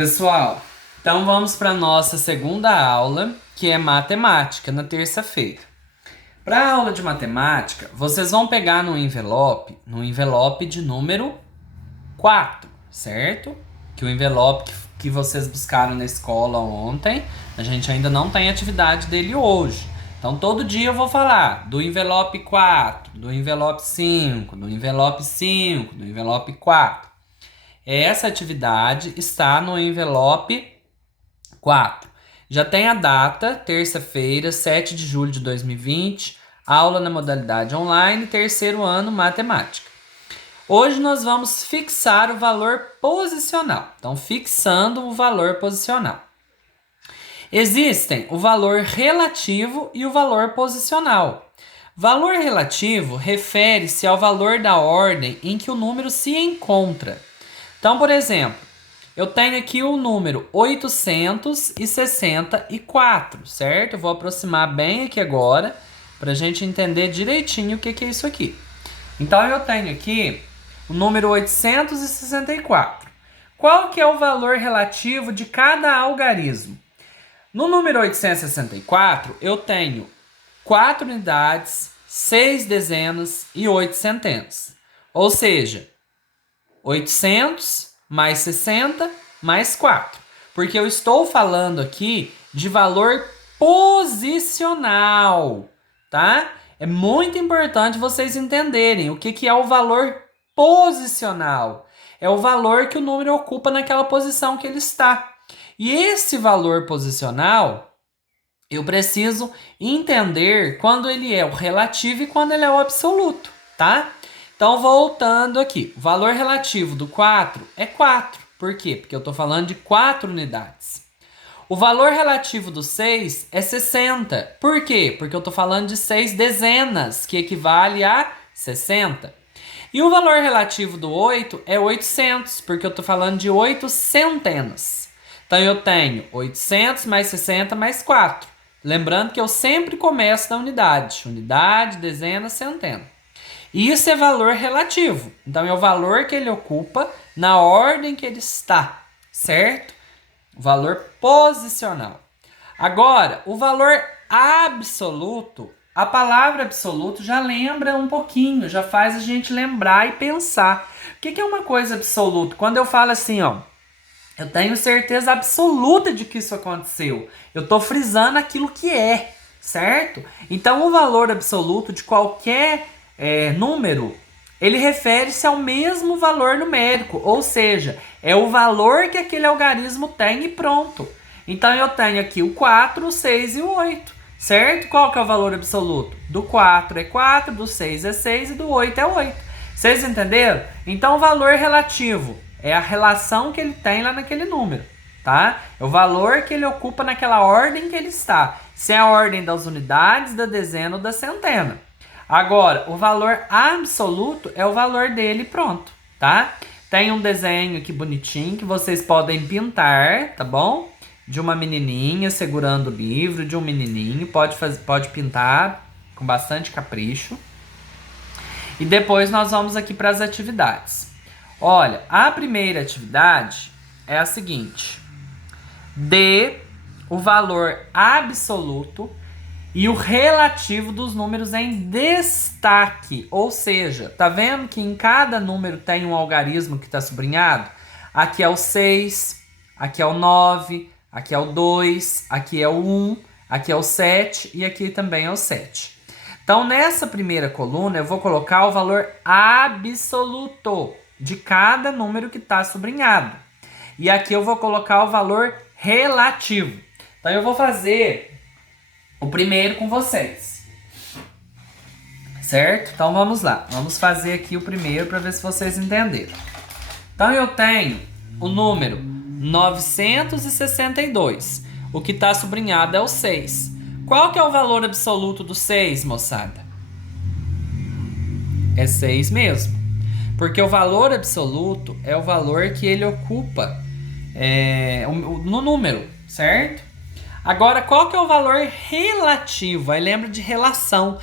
Pessoal, então vamos para a nossa segunda aula, que é matemática, na terça-feira. Para a aula de matemática, vocês vão pegar no envelope de número 4, certo? Que o envelope que vocês buscaram na escola ontem, a gente ainda não tem atividade dele hoje. Então todo dia eu vou falar do envelope 4, do envelope 5, do envelope 5, do envelope 4. Essa atividade está no envelope 4. Já tem a data, terça-feira, 7 de julho de 2020, aula na modalidade online, terceiro ano, matemática. Hoje nós vamos fixar o valor posicional. Então, fixando o valor posicional. Existem o valor relativo e o valor posicional. Valor relativo refere-se ao valor da ordem em que o número se encontra. Então, por exemplo, eu tenho aqui o número 864, certo? Eu vou aproximar bem aqui agora para a gente entender direitinho o que é isso aqui. Então, eu tenho aqui o número 864. Qual que é o valor relativo de cada algarismo? No número 864, eu tenho 4 unidades, 6 dezenas e 8 centenas. Ou seja, 800 mais 60 mais 4. Porque eu estou falando aqui de valor posicional, tá? É muito importante vocês entenderem o que é o valor posicional. É o valor que o número ocupa naquela posição que ele está. E esse valor posicional, eu preciso entender quando ele é o relativo e quando ele é o absoluto, tá? Então, voltando aqui, o valor relativo do 4 é 4. Por quê? Porque eu estou falando de 4 unidades. O valor relativo do 6 é 60. Por quê? Porque eu estou falando de 6 dezenas, que equivale a 60. E o valor relativo do 8 é 800, porque eu estou falando de 8 centenas. Então, eu tenho 800 mais 60 mais 4. Lembrando que eu sempre começo da unidade. Unidade, dezena, centena. Isso é valor relativo. Então, é o valor que ele ocupa na ordem que ele está, certo? O valor posicional. Agora, o valor absoluto. A palavra absoluto já lembra um pouquinho, já faz a gente lembrar e pensar. O que é uma coisa absoluta? Quando eu falo assim, ó, eu tenho certeza absoluta de que isso aconteceu. Eu estou frisando aquilo que é, certo? Então, o valor absoluto de qualquer número, ele refere-se ao mesmo valor numérico, ou seja, é o valor que aquele algarismo tem e pronto. Então eu tenho aqui o 4, o 6 e o 8, certo? Qual que é o valor absoluto? Do 4 é 4, do 6 é 6 e do 8 é 8. Vocês entenderam? Então o valor relativo é a relação que ele tem lá naquele número, tá? É o valor que ele ocupa naquela ordem que ele está. Se é a ordem das unidades, da dezena ou da centena. Agora, o valor absoluto é o valor dele pronto, tá? Tem um desenho aqui bonitinho que vocês podem pintar, tá bom? De uma menininha segurando o livro, de um menininho. Pode pintar com bastante capricho. E depois nós vamos aqui para as atividades. Olha, a primeira atividade é a seguinte. Dê o valor absoluto e o relativo dos números em destaque. Ou seja, tá vendo que em cada número tem um algarismo que está sublinhado? Aqui é o 6, aqui é o 9, aqui é o 2, aqui é o 1, aqui é o 7 e aqui também é o 7. Então, nessa primeira coluna, eu vou colocar o valor absoluto de cada número que está sublinhado. E aqui eu vou colocar o valor relativo. Então, eu vou fazer o primeiro com vocês, certo? Então vamos lá, vamos fazer aqui o primeiro para ver se vocês entenderam. Então eu tenho o número 962, o que está sublinhado é o 6. Qual que é o valor absoluto do 6, moçada? É 6 mesmo, porque o valor absoluto é o valor que ele ocupa no número, certo? Agora, qual que é o valor relativo? Aí lembra de relação.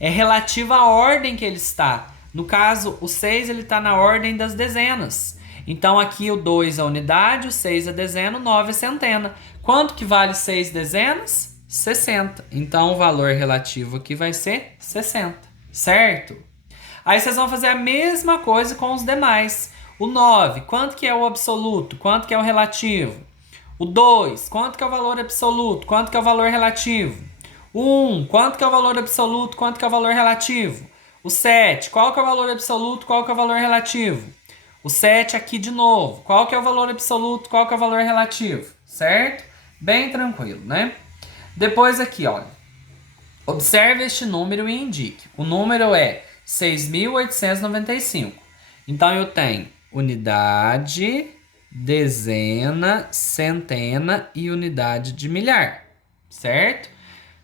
É relativo à ordem que ele está. No caso, o 6 ele está na ordem das dezenas. Então aqui o 2 é a unidade, o 6 é dezena, o 9 é centena. Quanto que vale 6 dezenas? 60. Então o valor relativo aqui vai ser 60, certo? Aí vocês vão fazer a mesma coisa com os demais. O 9, quanto que é o absoluto? Quanto que é o relativo? O 2, quanto que é o valor absoluto? Quanto que é o valor relativo? O 1, quanto que é o valor absoluto? Quanto que é o valor relativo? O 7, qual que é o valor absoluto? Qual que é o valor relativo? O 7 aqui de novo, qual que é o valor absoluto? Qual que é o valor relativo? Certo? Bem tranquilo, né? Depois aqui, olha. Observe este número e indique. O número é 6.895. Então eu tenho unidade, dezena, centena e unidade de milhar, certo?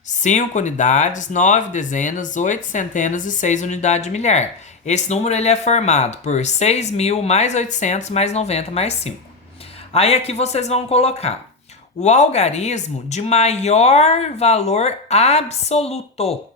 5 unidades, 9 dezenas, 8 centenas e 6 unidades de milhar. Esse número ele é formado por 6.000 mais 800 mais 90 mais 5. Aí aqui vocês vão colocar o algarismo de maior valor absoluto. O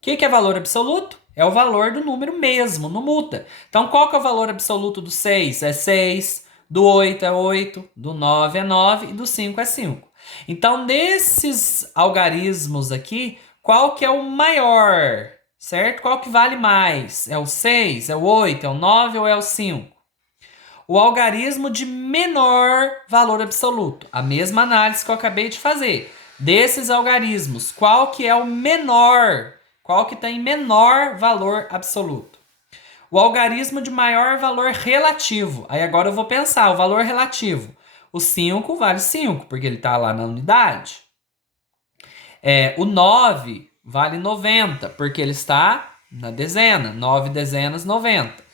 que é valor absoluto? É o valor do número mesmo, não muda. Então, qual que é o valor absoluto do 6? É 6, do 8 é 8, do 9 é 9 e do 5 é 5. Então, nesses algarismos aqui, qual que é o maior? Certo? Qual que vale mais? É o 6, é o 8, é o 9 ou é o 5? O algarismo de menor valor absoluto. A mesma análise que eu acabei de fazer. Desses algarismos, qual que é o menor? Qual que tem menor valor absoluto? O algarismo de maior valor relativo. Aí agora eu vou pensar, o valor relativo. O 5 vale 5, porque ele está lá na unidade. O 9 vale 90, porque ele está na dezena. 9 dezenas, 90.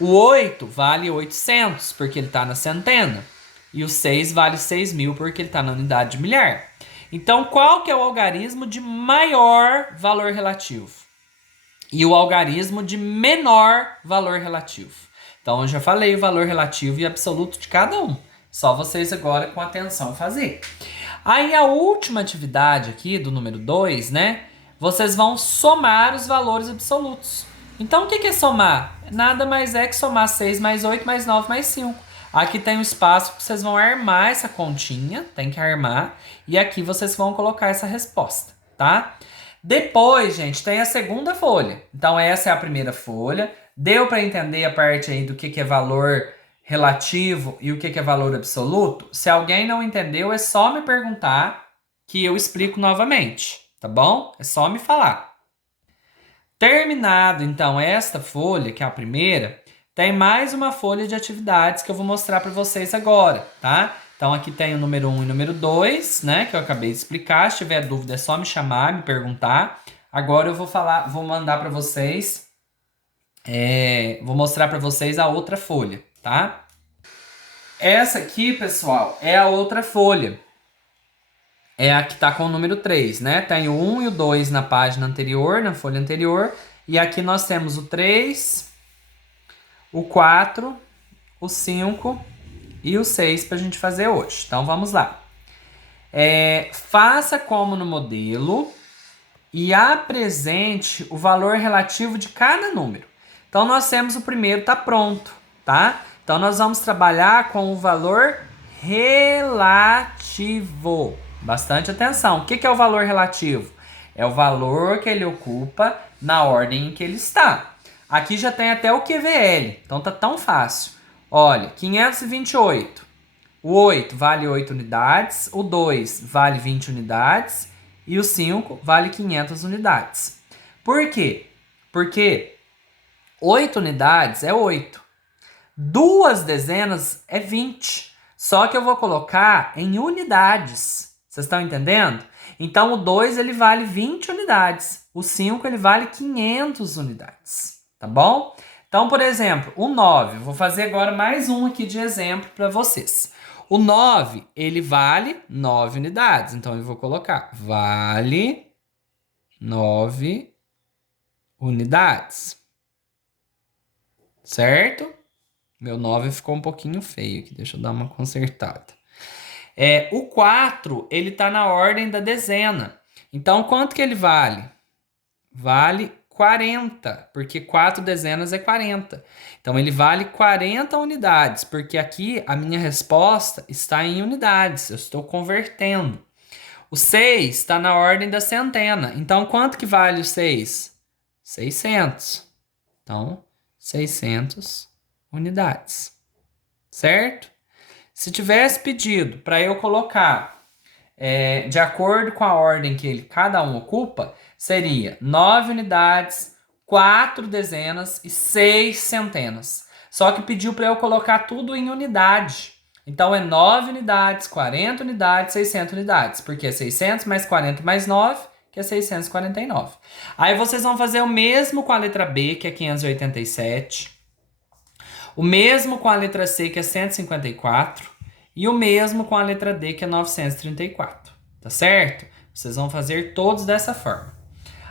O 8 vale 800, porque ele está na centena. E o 6 vale 6.000, porque ele está na unidade de milhar. Então, qual que é o algarismo de maior valor relativo? E o algarismo de menor valor relativo. Então, eu já falei o valor relativo e absoluto de cada um. Só vocês agora com atenção fazer. Aí, a última atividade aqui, do número 2, né? Vocês vão somar os valores absolutos. Então, o que é somar? Nada mais é que somar 6 mais 8 mais 9 mais 5. Aqui tem um espaço que vocês vão armar essa continha, tem que armar, e aqui vocês vão colocar essa resposta, tá? Depois, gente, tem a segunda folha. Então, essa é a primeira folha. Deu para entender a parte aí do que é valor relativo e o que é valor absoluto? Se alguém não entendeu, é só me perguntar que eu explico novamente, tá bom? É só me falar. Terminado, então, esta folha, que é a primeira, tem mais uma folha de atividades que eu vou mostrar para vocês agora, tá? Então, aqui tem o número 1 e o número 2, né? Que eu acabei de explicar. Se tiver dúvida, é só me chamar, me perguntar. Agora eu vou mandar para vocês, vou mostrar para vocês a outra folha, tá? Essa aqui, pessoal, é a outra folha. É a que está com o número 3, né? Tem o 1 e o 2 na página anterior, na folha anterior. E aqui nós temos o 3, o 4, o 5 e o 6 para a gente fazer hoje. Então, vamos lá. Faça como no modelo e apresente o valor relativo de cada número. Então, nós temos o primeiro, tá pronto, tá? Então, nós vamos trabalhar com o valor relativo. Bastante atenção. O que é o valor relativo? É o valor que ele ocupa na ordem em que ele está. Aqui já tem até o QVL, então tá tão fácil. Olha, 528. O 8 vale 8 unidades, o 2 vale 20 unidades e o 5 vale 500 unidades. Por quê? Porque 8 unidades é 8. 2 dezenas é 20. Só que eu vou colocar em unidades. Vocês estão entendendo? Então, o 2 ele vale 20 unidades. O 5 ele vale 500 unidades. Tá bom? Então, por exemplo, o 9. Vou fazer agora mais um aqui de exemplo para vocês. O 9, ele vale 9 unidades. Então, eu vou colocar vale 9 unidades. Certo? Meu 9 ficou um pouquinho feio aqui. Deixa eu dar uma consertada. O 4, ele está na ordem da dezena. Então, quanto que ele vale? Vale 40, porque 4 dezenas é 40. Então, ele vale 40 unidades, porque aqui a minha resposta está em unidades, eu estou convertendo. O 6 está na ordem da centena. Então, quanto que vale o 6? 600. Então, 600 unidades. Certo? Se tivesse pedido para eu colocar de acordo com a ordem que cada um ocupa, seria 9 unidades, 4 dezenas e 6 centenas. Só que pediu para eu colocar tudo em unidade. Então é 9 unidades, 40 unidades, 600 unidades. Porque é 600 mais 40 mais 9, que é 649. Aí vocês vão fazer o mesmo com a letra B, que é 587. O mesmo com a letra C, que é 154. E o mesmo com a letra D, que é 934. Tá certo? Vocês vão fazer todos dessa forma.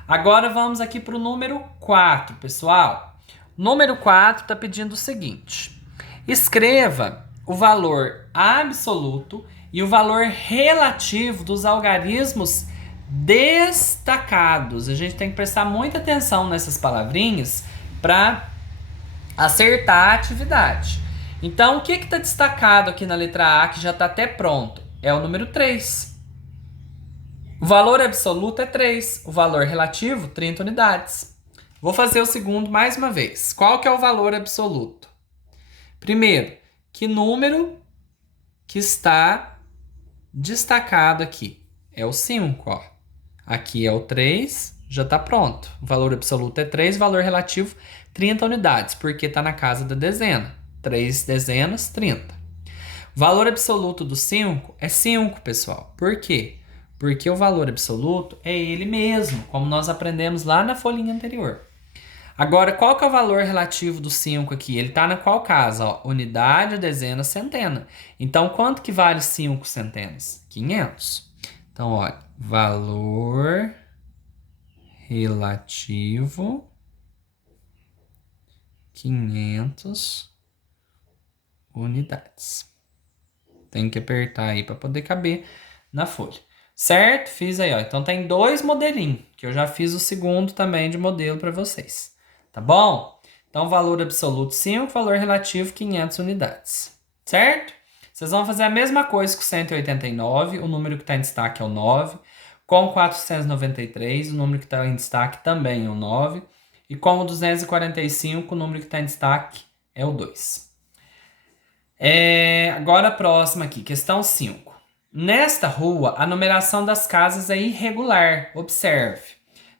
Agora vamos aqui para o número 4, pessoal. O número 4 está pedindo o seguinte. Escreva o valor absoluto e o valor relativo dos algarismos destacados. A gente tem que prestar muita atenção nessas palavrinhas para acertar a atividade. Então, o que está destacado aqui na letra A, que já está até pronto? É o número 3. O valor absoluto é 3. O valor relativo, 30 unidades. Vou fazer o segundo mais uma vez. Qual que é o valor absoluto? Primeiro, que número que está destacado aqui? É o 5, ó. Aqui é o 3, já está pronto. O valor absoluto é 3, o valor relativo 30 unidades, porque está na casa da dezena. 3 dezenas, 30. O valor absoluto do 5 é 5, pessoal. Por quê? Porque o valor absoluto é ele mesmo, como nós aprendemos lá na folhinha anterior. Agora, qual que é o valor relativo do 5 aqui? Ele está na qual casa? Ó, unidade, dezena, centena. Então, quanto que vale 5 centenas? 500. Então, olha, valor relativo 500 unidades. Tem que apertar aí para poder caber na folha. Certo? Fiz aí, ó. Então tem 2 modelinhos, que eu já fiz o segundo também de modelo para vocês. Tá bom? Então valor absoluto 5, valor relativo 500 unidades. Certo? Vocês vão fazer a mesma coisa com 189, o número que está em destaque é o 9. Com 493, o número que está em destaque também é o 9. E com o 245, o número que está em destaque é o 2. Agora a próxima aqui, questão 5. Nesta rua, a numeração das casas é irregular. Observe.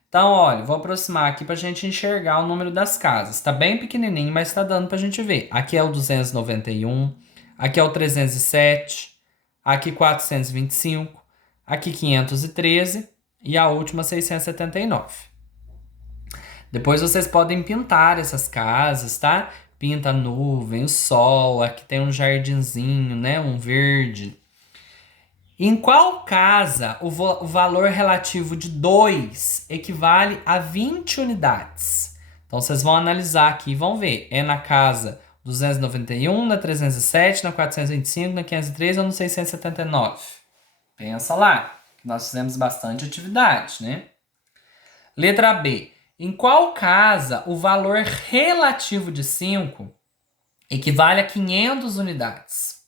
Então, olha, vou aproximar aqui para a gente enxergar o número das casas. Está bem pequenininho, mas está dando para a gente ver. Aqui é o 291, aqui é o 307, aqui 425, aqui 513 e a última 679. Depois vocês podem pintar essas casas, tá? Pinta a nuvem, o sol, aqui tem um jardinzinho, né? Um verde. Em qual casa o valor relativo de 2 equivale a 20 unidades? Então, vocês vão analisar aqui e vão ver. É na casa 291, na 307, na 425, na 513 ou no 679? Pensa lá, que nós fizemos bastante atividade, né? Letra B. Em qual casa o valor relativo de 5 equivale a 500 unidades?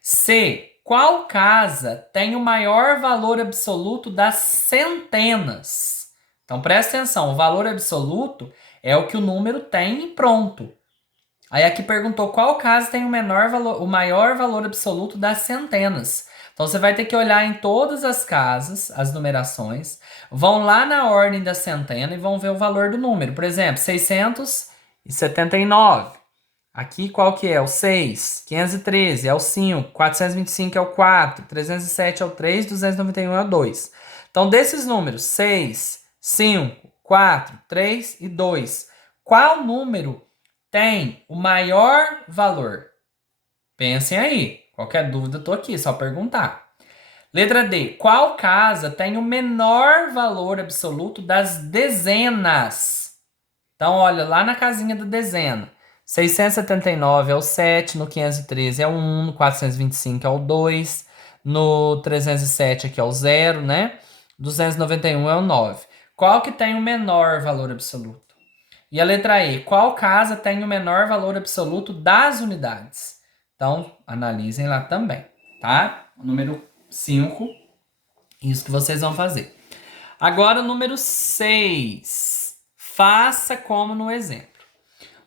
C. Qual casa tem o maior valor absoluto das centenas? Então, presta atenção, o valor absoluto é o que o número tem e pronto. Aí aqui perguntou qual casa tem o maior valor absoluto das centenas. Então, você vai ter que olhar em todas as casas, as numerações, vão lá na ordem da centena e vão ver o valor do número. Por exemplo, 679. Aqui qual que é? O 6, 513 é o 5, 425 é o 4, 307 é o 3, 291 é o 2. Então, desses números, 6, 5, 4, 3 e 2, qual número tem o maior valor? Pensem aí. Qualquer dúvida, eu tô aqui, só perguntar. Letra D. Qual casa tem o menor valor absoluto das dezenas? Então, olha, lá na casinha da dezena. 679 é o 7, no 513 é o 1, no 425 é o 2, no 307 aqui é o 0, né? 291 é o 9. Qual que tem o menor valor absoluto? E a letra E, qual casa tem o menor valor absoluto das unidades? Então, analisem lá também, tá? O número 5, isso que vocês vão fazer. Agora, o número 6. Faça como no exemplo.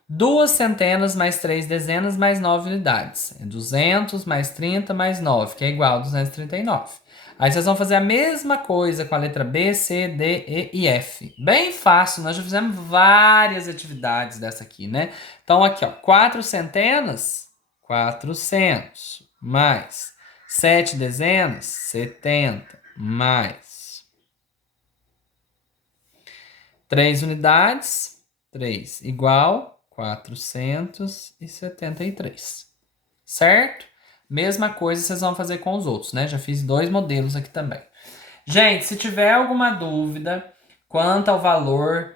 2 centenas mais 3 dezenas mais 9 unidades. É 200 mais 30 mais 9, que é igual a 239. Aí vocês vão fazer a mesma coisa com a letra B, C, D, E e F. Bem fácil, nós já fizemos várias atividades dessa aqui, né? Então aqui, ó, 4 centenas, 400, mais 7 dezenas, 70, mais 3 unidades, 3 igual 473, certo? Mesma coisa vocês vão fazer com os outros, né? Já fiz 2 modelos aqui também. Gente, se tiver alguma dúvida quanto ao valor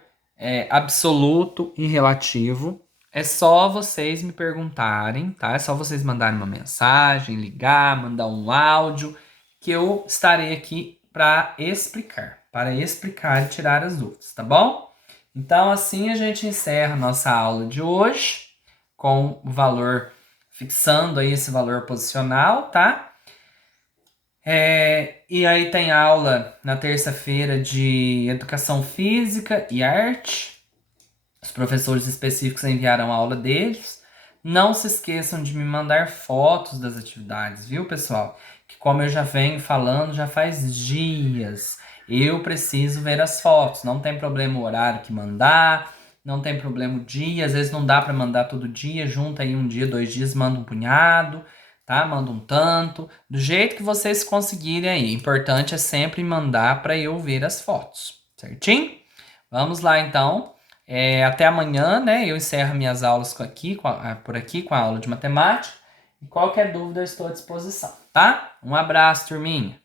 absoluto e relativo, é só vocês me perguntarem, tá? É só vocês mandarem uma mensagem, ligar, mandar um áudio, que eu estarei aqui para explicar e tirar as dúvidas, tá bom? Então, assim a gente encerra a nossa aula de hoje com o valor, fixando aí esse valor posicional, tá? E aí tem aula na terça-feira de Educação Física e Arte. Os professores específicos enviaram a aula deles. Não se esqueçam de me mandar fotos das atividades, viu, pessoal? Que como eu já venho falando, já faz dias, eu preciso ver as fotos. Não tem problema o horário que mandar, não tem problema o dia. Às vezes não dá para mandar todo dia, junta aí um dia, 2 dias, manda um punhado, tá? Manda um tanto, do jeito que vocês conseguirem aí. Importante é sempre mandar para eu ver as fotos, certinho? Vamos lá então. Até amanhã, né? Eu encerro minhas aulas por aqui com a aula de matemática. E qualquer dúvida eu estou à disposição, tá? Um abraço, turminha.